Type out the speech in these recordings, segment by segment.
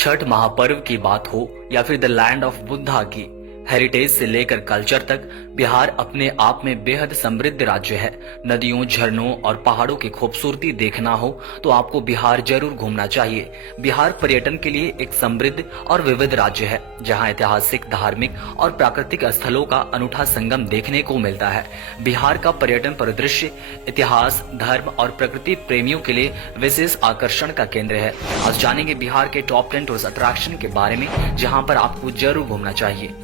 छठ महापर्व की बात हो या फिर द लैंड ऑफ बुद्धा की हेरिटेज से लेकर कल्चर तक, बिहार अपने आप में बेहद समृद्ध राज्य है। नदियों, झरनों और पहाड़ों की खूबसूरती देखना हो तो आपको बिहार जरूर घूमना चाहिए। बिहार पर्यटन के लिए एक समृद्ध और विविध राज्य है, जहां ऐतिहासिक, धार्मिक और प्राकृतिक स्थलों का अनूठा संगम देखने को मिलता है। बिहार का पर्यटन परिदृश्य इतिहास, धर्म और प्रकृति प्रेमियों के लिए विशेष आकर्षण का केंद्र है। आज जानेंगे बिहार के टॉप 10 टूरिस्ट अट्रैक्शन के बारे में, जहां पर आपको जरूर घूमना चाहिए।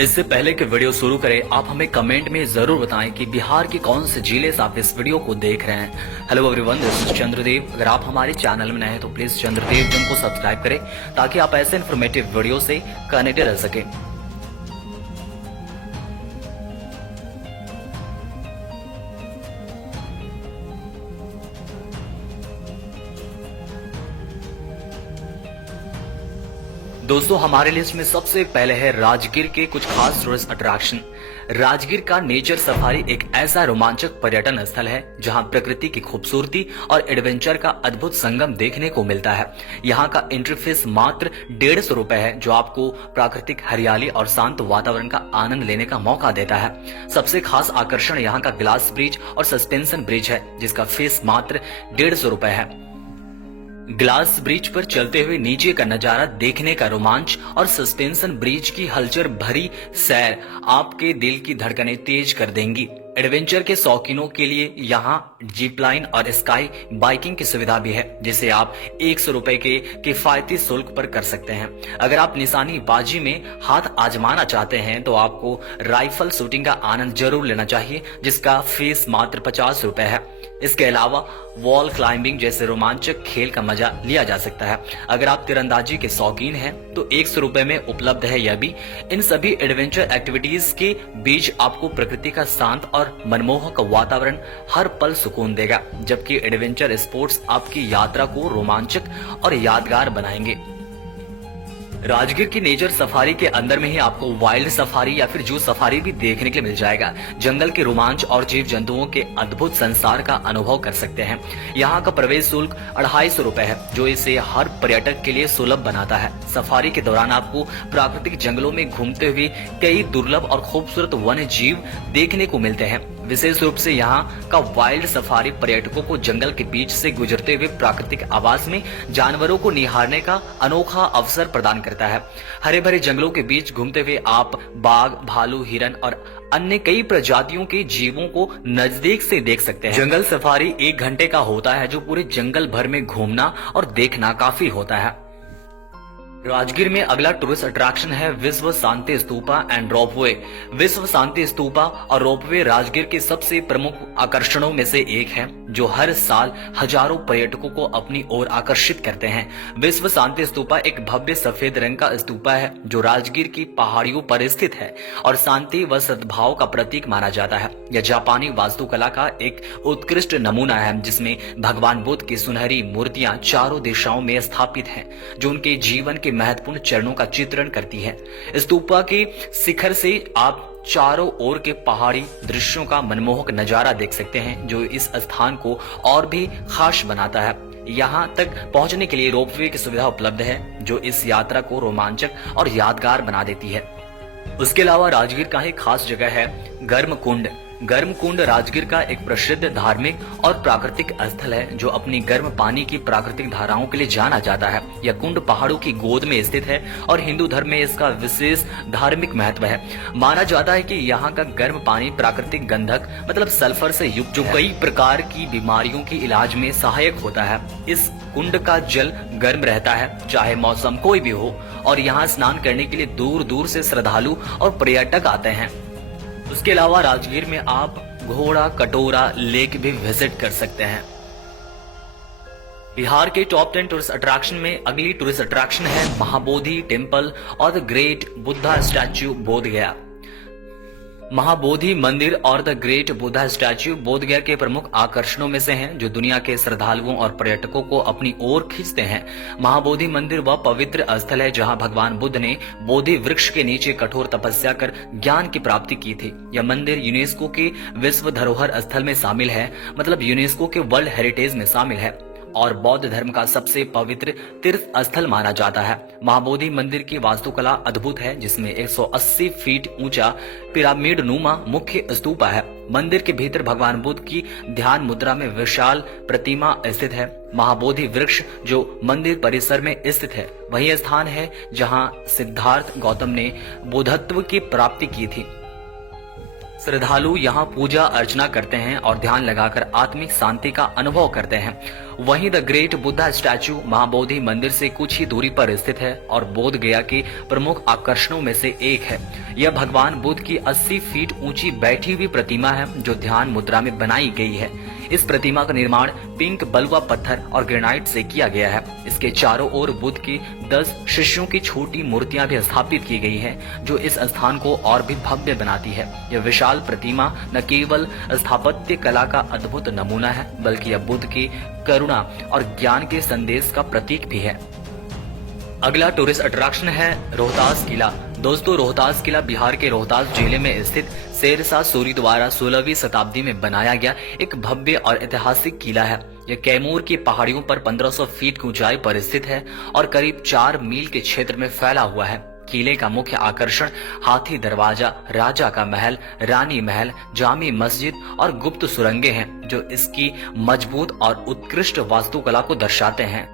इससे पहले कि वीडियो शुरू करें, आप हमें कमेंट में जरूर बताएं कि बिहार के कौन से जिले से आप इस वीडियो को देख रहे हैं। Hello everyone, this is Chandradev. अगर आप हमारे चैनल में नए हैं तो प्लीज चंद्रदेव जन को सब्सक्राइब करें, ताकि आप ऐसे इन्फॉर्मेटिव वीडियो से कनेक्टेड रह सकें। दोस्तों, हमारे लिस्ट में सबसे पहले है राजगीर के कुछ खास टूरिस्ट अट्रैक्शन। राजगीर का नेचर सफारी एक ऐसा रोमांचक पर्यटन स्थल है जहां प्रकृति की खूबसूरती और एडवेंचर का अद्भुत संगम देखने को मिलता है। यहां का एंट्री फीस मात्र 150 रुपए है, जो आपको प्राकृतिक हरियाली और शांत वातावरण का आनंद लेने का मौका देता है। सबसे खास आकर्षण यहां का ग्लास ब्रिज और सस्पेंशन ब्रिज है, जिसका फीस मात्र 150 रुपए है। ग्लास ब्रिज पर चलते हुए नीचे का नजारा देखने का रोमांच और सस्पेंशन ब्रिज की हलचल भरी सैर आपके दिल की धड़कनें तेज कर देंगी। एडवेंचर के शौकीनों के लिए यहाँ जीप लाइन और स्काई बाइकिंग की सुविधा भी है, जिसे आप 100 रुपए के किफायती शुल्क पर कर सकते हैं। अगर आप निशानीबाजी में हाथ आजमाना चाहते हैं तो आपको राइफल शूटिंग का आनंद जरूर लेना चाहिए, जिसका फीस मात्र 50 रुपए है। इसके अलावा वॉल क्लाइंबिंग जैसे रोमांचक खेल का मजा लिया जा सकता है। अगर आप तीरंदाजी के शौकीन हैं तो 100 रुपए में उपलब्ध है यह भी। इन सभी एडवेंचर एक्टिविटीज के बीच आपको प्रकृति का शांत और मनमोहक वातावरण हर पल सुकून देगा, जबकि एडवेंचर स्पोर्ट्स आपकी यात्रा को रोमांचक और यादगार बनाएंगे। राजगीर की नेचर सफारी के अंदर में ही आपको वाइल्ड सफारी या फिर जू सफारी भी देखने के लिए मिल जाएगा। जंगल के रोमांच और जीव जंतुओं के अद्भुत संसार का अनुभव कर सकते हैं। यहाँ का प्रवेश शुल्क 250 रुपए है, जो इसे हर पर्यटक के लिए सुलभ बनाता है। सफारी के दौरान आपको प्राकृतिक जंगलों में घूमते हुए कई दुर्लभ और खूबसूरत वन्य जीव देखने को मिलते हैं। विशेष रूप से यहाँ का वाइल्ड सफारी पर्यटकों को जंगल के बीच से गुजरते हुए प्राकृतिक आवास में जानवरों को निहारने का अनोखा अवसर प्रदान करता है। हरे भरे जंगलों के बीच घूमते हुए आप बाघ, भालू, हिरन और अन्य कई प्रजातियों के जीवों को नजदीक से देख सकते हैं। जंगल सफारी 1 घंटे का होता है, जो पूरे जंगल भर में घूमना और देखना काफी होता है। राजगीर में अगला टूरिस्ट अट्रैक्शन है विश्व शांति स्तूपा एंड रोपवे। विश्व शांति स्तूपा और रोपवे राजगीर के सबसे प्रमुख आकर्षणों में से एक है, जो हर साल हजारों पर्यटकों को अपनी ओर आकर्षित करते हैं। विश्व शांति स्तूपा एक भव्य सफेद रंग का स्तूपा है, जो राजगीर की पहाड़ियों पर स्थित है और शांति व सद्भाव का प्रतीक माना जाता है। यह जापानी वास्तुकला का एक उत्कृष्ट नमूना है, जिसमें भगवान बुद्ध की सुनहरी मूर्तियां चारों दिशाओं में स्थापित हैं, जो उनके जीवन के महत्वपूर्ण चरणों का चित्रण करती है। स्तूपा के शिखर से आप चारों ओर के पहाड़ी दृश्यों का मनमोहक नजारा देख सकते हैं, जो इस स्थान को और भी खास बनाता है। यहाँ तक पहुंचने के लिए रोपवे की सुविधा उपलब्ध है, जो इस यात्रा को रोमांचक और यादगार बना देती है। उसके अलावा राजगीर का एक खास जगह है गर्म कुंड। गर्म कुंड राजगीर का एक प्रसिद्ध धार्मिक और प्राकृतिक स्थल है, जो अपनी गर्म पानी की प्राकृतिक धाराओं के लिए जाना जाता है। यह कुंड पहाड़ों की गोद में स्थित है और हिंदू धर्म में इसका विशेष धार्मिक महत्व है। माना जाता है कि यहाँ का गर्म पानी प्राकृतिक गंधक मतलब सल्फर से युक्त, जो कई प्रकार की बीमारियों की इलाज में सहायक होता है। इस कुंड का जल गर्म रहता है, चाहे मौसम कोई भी हो, और यहाँ स्नान करने के लिए दूर दूर से श्रद्धालु और पर्यटक आते हैं। उसके अलावा राजगीर में आप घोड़ा कटोरा लेक भी विजिट कर सकते हैं। बिहार के टॉप 10 टूरिस्ट अट्रैक्शन में अगली टूरिस्ट अट्रैक्शन है महाबोधि टेम्पल और the great Buddha statue Bodhgaya. Mahabodhi मंदिर और the great Buddha statue Bodhgaya के प्रमुख आकर्षणों में से हैं, जो दुनिया के श्रद्धालुओं और पर्यटकों को अपनी ओर खींचते हैं। महाबोधि मंदिर वह पवित्र स्थल है जहां भगवान बुद्ध ने बोधि वृक्ष के नीचे कठोर तपस्या कर ज्ञान की प्राप्ति की थी। यह मंदिर यूनेस्को के विश्व धरोहर स्थल में शामिल है, मतलब यूनेस्को के वर्ल्ड हेरिटेज में शामिल है। और बौद्ध धर्म का सबसे पवित्र तीर्थ स्थल माना जाता है। महाबोधि मंदिर की वास्तुकला अद्भुत है, जिसमें 180 फीट ऊंचा पिरामिड नुमा मुख्य स्तूप है। मंदिर के भीतर भगवान बुद्ध की ध्यान मुद्रा में विशाल प्रतिमा स्थित है। महाबोधि वृक्ष जो मंदिर परिसर में स्थित है वही स्थान है जहां सिद्धार्थ गौतम ने बुद्धत्व की प्राप्ति की थी। श्रद्धालु यहाँ पूजा अर्चना करते हैं और ध्यान लगाकर आत्मिक शांति का अनुभव करते हैं। वहीं the great Buddha statue Mahabodhi मंदिर से कुछ ही दूरी पर स्थित है और बोध गया के प्रमुख आकर्षणों में से एक है। यह भगवान बुद्ध की 80 फीट ऊंची बैठी हुई प्रतिमा है जो ध्यान मुद्रा में बनाई गई है। इस प्रतिमा का निर्माण पिंक बलुआ पत्थर और ग्रेनाइट से किया गया है। इसके चारों ओर बुद्ध की 10 शिष्यों की छोटी मूर्तियां भी स्थापित की गई हैं, जो इस स्थान को और भी भव्य बनाती है। यह विशाल प्रतिमा न केवल स्थापत्य कला का अद्भुत नमूना है, बल्कि यह बुद्ध की करुणा और ज्ञान के संदेश का प्रतीक भी है। अगला टूरिस्ट अट्रैक्शन है रोहतास किला। दोस्तों, रोहतास किला बिहार के रोहतास जिले में स्थित शेरशाह सूरी द्वारा 16वीं शताब्दी में बनाया गया एक भव्य और ऐतिहासिक किला है। यह कैमूर की पहाड़ियों पर 1500 फीट की ऊंचाई पर स्थित है और करीब 4 मील के क्षेत्र में फैला हुआ है। किले का मुख्य आकर्षण हाथी दरवाजा, राजा का महल, रानी महल, जामी मस्जिद और गुप्त सुरंगें हैं, जो इसकी मजबूत और उत्कृष्ट वास्तुकला को दर्शाते हैं।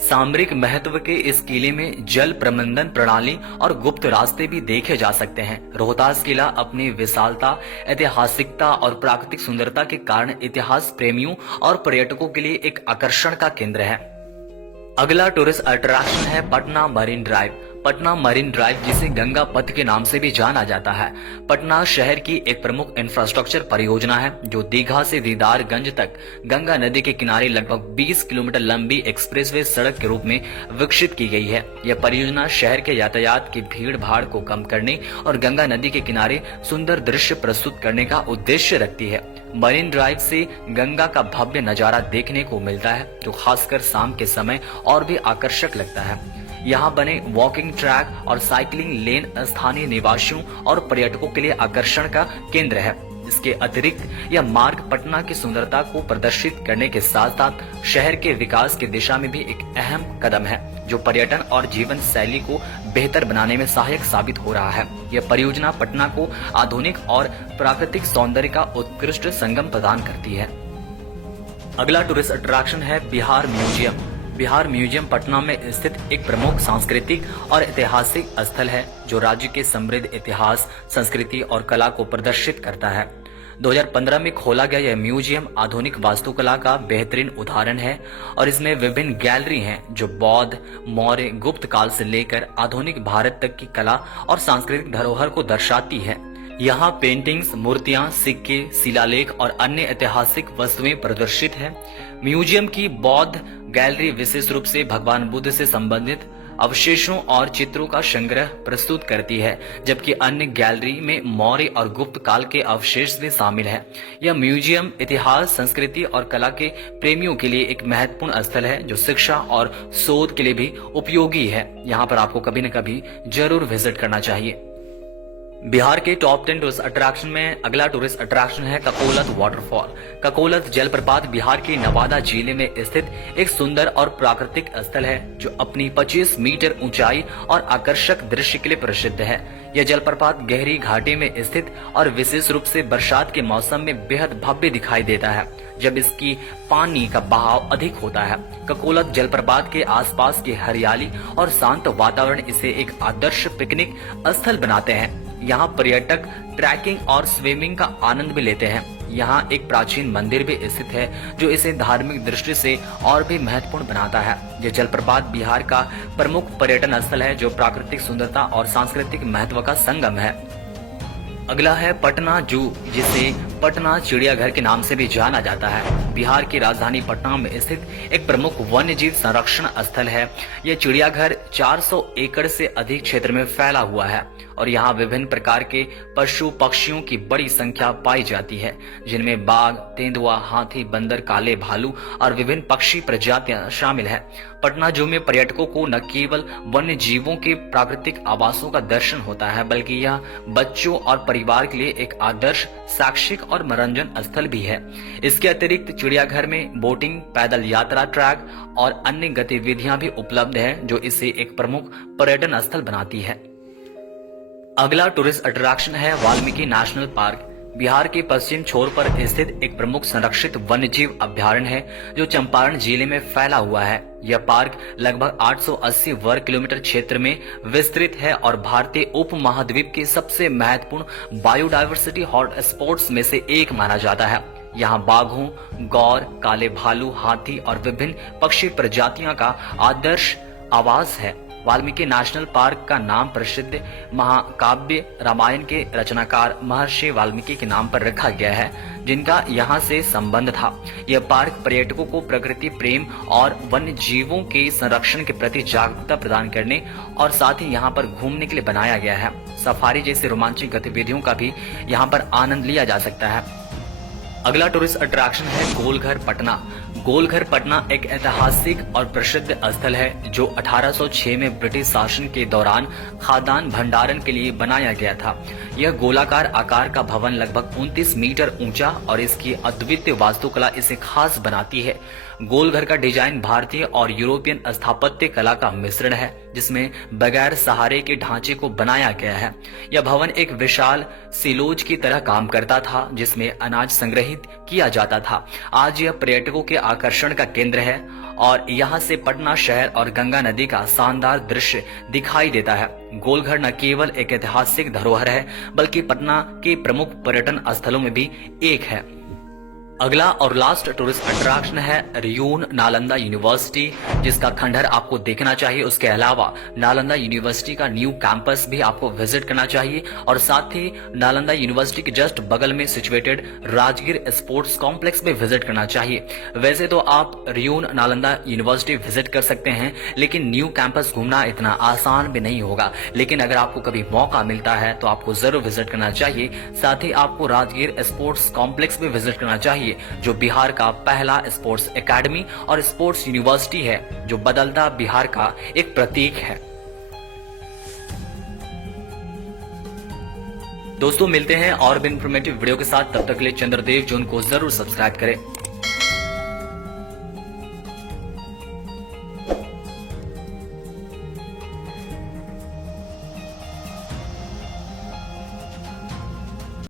सामरिक महत्व के इस किले में जल प्रबंधन प्रणाली और गुप्त रास्ते भी देखे जा सकते हैं। रोहतास किला अपनी विशालता, ऐतिहासिकता और प्राकृतिक सुंदरता के कारण इतिहास प्रेमियों और पर्यटकों के लिए एक आकर्षण का केंद्र है। अगला टूरिस्ट अट्रैक्शन है Patna marine drive. Patna marine drive, जिसे गंगा पथ के नाम से भी जाना जाता है, पटना शहर की एक प्रमुख इंफ्रास्ट्रक्चर परियोजना है जो दीघा से दीदारगंज तक गंगा नदी के किनारे लगभग 20 किलोमीटर लंबी एक्सप्रेसवे सड़क के रूप में विकसित की गई है। यह परियोजना शहर के यातायात की भीड़ भाड़ को कम करने और गंगा नदी के किनारे सुंदर दृश्य प्रस्तुत करने का उद्देश्य रखती है। मरीन ड्राइव से गंगा का भव्य नजारा देखने को मिलता है, जो खासकर शाम के समय और भी आकर्षक लगता है। यहाँ बने वॉकिंग ट्रैक और साइकिलिंग लेन स्थानीय निवासियों और पर्यटकों के लिए आकर्षण का केंद्र है। इसके अतिरिक्त यह मार्ग पटना की सुंदरता को प्रदर्शित करने के साथ साथ शहर के विकास की दिशा में भी एक अहम कदम है, जो पर्यटन और जीवन शैली को बेहतर बनाने में सहायक साबित हो रहा है। यह परियोजना पटना को आधुनिक और प्राकृतिक सौंदर्य का उत्कृष्ट संगम प्रदान करती है। अगला टूरिस्ट अट्रैक्शन है बिहार म्यूजियम। बिहार म्यूजियम पटना में स्थित एक प्रमुख सांस्कृतिक और ऐतिहासिक स्थल है, जो राज्य के समृद्ध इतिहास, संस्कृति और कला को प्रदर्शित करता है। 2015 में खोला गया यह म्यूजियम आधुनिक वास्तुकला का बेहतरीन उदाहरण है और इसमें विभिन्न गैलरी हैं जो बौद्ध, मौर्य, गुप्त काल से लेकर आधुनिक भारत तक की कला और सांस्कृतिक धरोहर को दर्शाती है। यहाँ पेंटिंग्स, मूर्तियां, सिक्के, शिलालेख और अन्य ऐतिहासिक वस्तुएं प्रदर्शित हैं। म्यूजियम की बौद्ध गैलरी विशेष रूप से भगवान बुद्ध से संबंधित अवशेषों और चित्रों का संग्रह प्रस्तुत करती है, जबकि अन्य गैलरी में मौर्य और गुप्त काल के अवशेष भी शामिल है। यह म्यूजियम इतिहास, संस्कृति और कला के प्रेमियों के लिए एक महत्वपूर्ण स्थल है, जो शिक्षा और शोध के लिए भी उपयोगी है। यहाँ पर आपको कभी न कभी जरूर विजिट करना चाहिए। बिहार के टॉप 10 टूरिस्ट अट्रैक्शन में अगला टूरिस्ट अट्रैक्शन है ककोलत वाटरफॉल। ककोलत जलप्रपात बिहार के नवादा जिले में स्थित एक सुंदर और प्राकृतिक स्थल है, जो अपनी 25 मीटर ऊंचाई और आकर्षक दृश्य के लिए प्रसिद्ध है। यह जलप्रपात गहरी घाटी में स्थित और विशेष रूप से बरसात के मौसम में बेहद भव्य दिखाई देता है, जब इसकी पानी का बहाव अधिक होता है। ककोलत जलप्रपात के आसपास की हरियाली और शांत वातावरण इसे एक आदर्श पिकनिक स्थल बनाते हैं। यहाँ पर्यटक ट्रैकिंग और स्विमिंग का आनंद भी लेते हैं। यहाँ एक प्राचीन मंदिर भी स्थित है, जो इसे धार्मिक दृष्टि से और भी महत्वपूर्ण बनाता है। यह जलप्रपात बिहार का प्रमुख पर्यटन स्थल है, जो प्राकृतिक सुंदरता और सांस्कृतिक महत्व का संगम है। अगला है पटना जू, जिसे पटना चिड़ियाघर के नाम से भी जाना जाता है। बिहार की राजधानी पटना में स्थित एक प्रमुख वन्यजीव संरक्षण स्थल है। यह चिड़ियाघर 400 एकड़ से अधिक क्षेत्र में फैला हुआ है और यहाँ विभिन्न प्रकार के पशु पक्षियों की बड़ी संख्या पाई जाती है, जिनमें बाघ, तेंदुआ, हाथी, बंदर, काले भालू और विभिन्न पक्षी प्रजातियां शामिल है। पटना जू में पर्यटकों को न केवल वन्य जीवों के प्राकृतिक आवासों का दर्शन होता है, बल्कि यह बच्चों और परिवार के लिए एक आदर्श शैक्षिक और मनोरंजन स्थल भी है। इसके अतिरिक्त चिड़ियाघर में बोटिंग, पैदल यात्रा ट्रैक और अन्य गतिविधियां भी उपलब्ध है, जो इसे एक प्रमुख पर्यटन स्थल बनाती है। अगला टूरिस्ट अट्रैक्शन है वाल्मीकि नेशनल पार्क। बिहार के पश्चिम छोर पर स्थित एक प्रमुख संरक्षित वन्यजीव अभयारण्य है, जो चंपारण जिले में फैला हुआ है। यह पार्क लगभग 880 वर्ग किलोमीटर क्षेत्र में विस्तृत है और भारतीय उपमहाद्वीप के सबसे महत्वपूर्ण बायोडायवर्सिटी हॉटस्पॉट्स में से एक माना जाता है। यहाँ बाघों, गौर, काले भालू, हाथी और विभिन्न पक्षी प्रजातियों का आदर्श आवास है। वाल्मीकि नेशनल पार्क का नाम प्रसिद्ध महाकाव्य रामायण के रचनाकार महर्षि वाल्मीकि के नाम पर रखा गया है, जिनका यहाँ से संबंध था। यह पार्क पर्यटकों को प्रकृति प्रेम और वन्य जीवों के संरक्षण के प्रति जागरूकता प्रदान करने और साथ ही यहाँ पर घूमने के लिए बनाया गया है। सफारी जैसी रोमांचक गतिविधियों का भी यहाँ पर आनंद लिया जा सकता है। अगला टूरिस्ट अट्रैक्शन है गोलघर पटना। गोलघर पटना एक ऐतिहासिक और प्रसिद्ध स्थल है, जो 1806 में ब्रिटिश शासन के दौरान खाद्यान्न भंडारण के लिए बनाया गया था। यह गोलाकार आकार का भवन लगभग 29 मीटर ऊंचा और इसकी अद्वितीय वास्तुकला इसे खास बनाती है। गोलघर का डिजाइन भारतीय और यूरोपियन स्थापत्य कला का मिश्रण है, जिसमें बगैर सहारे के ढांचे को बनाया गया है। यह भवन एक विशाल सिलोज की तरह काम करता था, जिसमें अनाज संग्रहित किया जाता था। आज यह पर्यटकों के आकर्षण का केंद्र है और यहाँ से पटना शहर और गंगा नदी का शानदार दृश्य दिखाई देता है। गोलघर न केवल एक ऐतिहासिक धरोहर है, बल्कि पटना के प्रमुख पर्यटन स्थलों में भी एक है। अगला और लास्ट टूरिस्ट अट्रैक्शन है रियून नालंदा यूनिवर्सिटी, जिसका खंडहर आपको देखना चाहिए। उसके अलावा नालंदा यूनिवर्सिटी का न्यू कैंपस भी आपको विजिट करना चाहिए और साथ ही नालंदा यूनिवर्सिटी के जस्ट बगल में सिचुएटेड राजगीर स्पोर्ट्स कॉम्प्लेक्स में विजिट करना चाहिए। वैसे तो आप रियून नालंदा यूनिवर्सिटी विजिट कर सकते हैं, लेकिन न्यू कैंपस घूमना इतना आसान भी नहीं होगा। लेकिन अगर आपको कभी मौका मिलता है तो आपको जरूर विजिट करना चाहिए। साथ ही आपको राजगीर स्पोर्ट्स कॉम्प्लेक्स में विजिट करना चाहिए, जो बिहार का पहला स्पोर्ट्स एकेडमी और स्पोर्ट्स यूनिवर्सिटी है, जो बदलता बिहार का एक प्रतीक है। दोस्तों मिलते हैं और भी इंफॉर्मेटिव वीडियो के साथ, तब तक के लिए चंद्रदेव जोन को जरूर सब्सक्राइब करें।